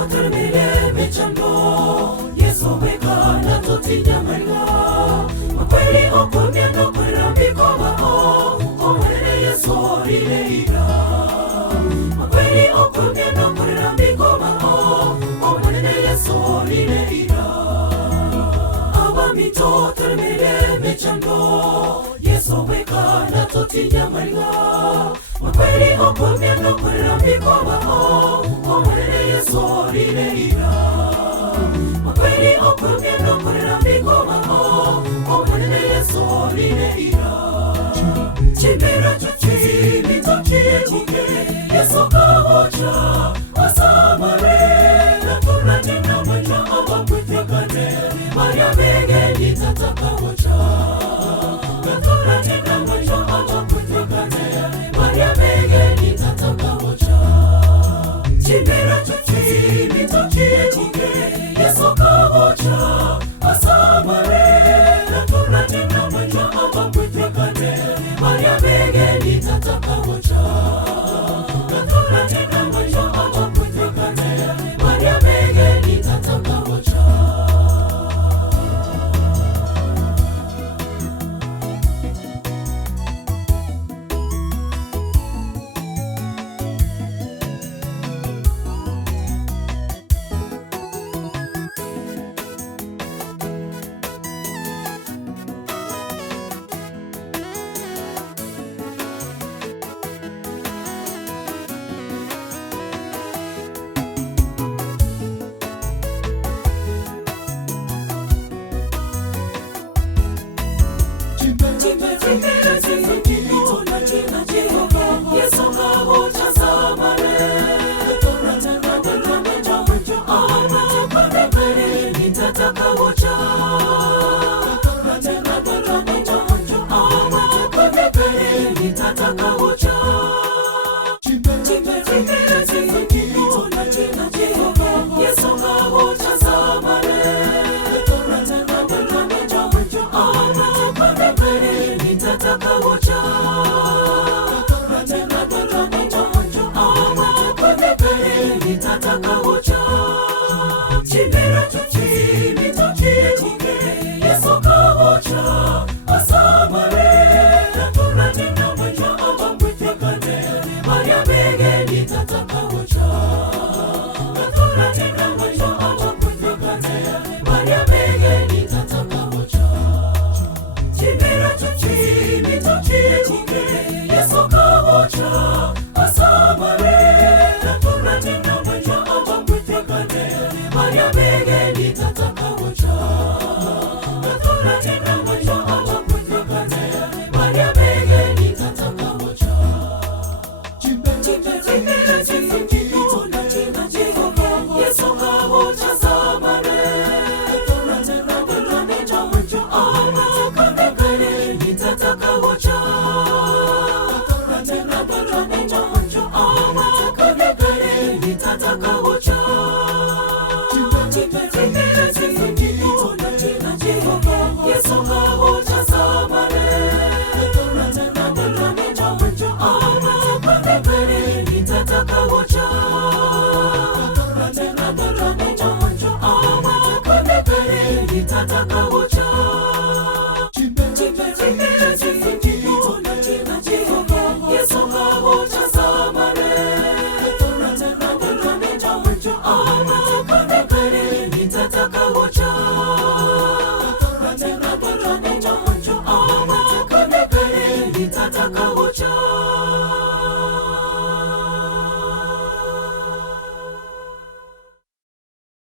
mitotermere mechando Yesu weka na totinya marga makweli okumya no kurambiko bao omwene Yesu rire ira makweli okumya no kurambiko bao omwene Yesu rire ira aba mitotermere mechando Yesu weka na totinya marga makweli okumya no kurambiko bao omwene Yesu rire ira makweli okumya no kurambiko bao omwene Yesu rire ira chimera chuchi mitokie chike Yesu kawocha asamare na tunatina manja aba kutekane Maria bege nitataka wocha na tunatina manja aba kutekane Maria bege nitataka wocha chimera chuchi mitokie chike Yesu kawocha asamare na tunatina manja aba kutekane Maria bege nitataka wocha na tunatina manja aba kutekane Maria bege nitataka wocha Nitataka wocha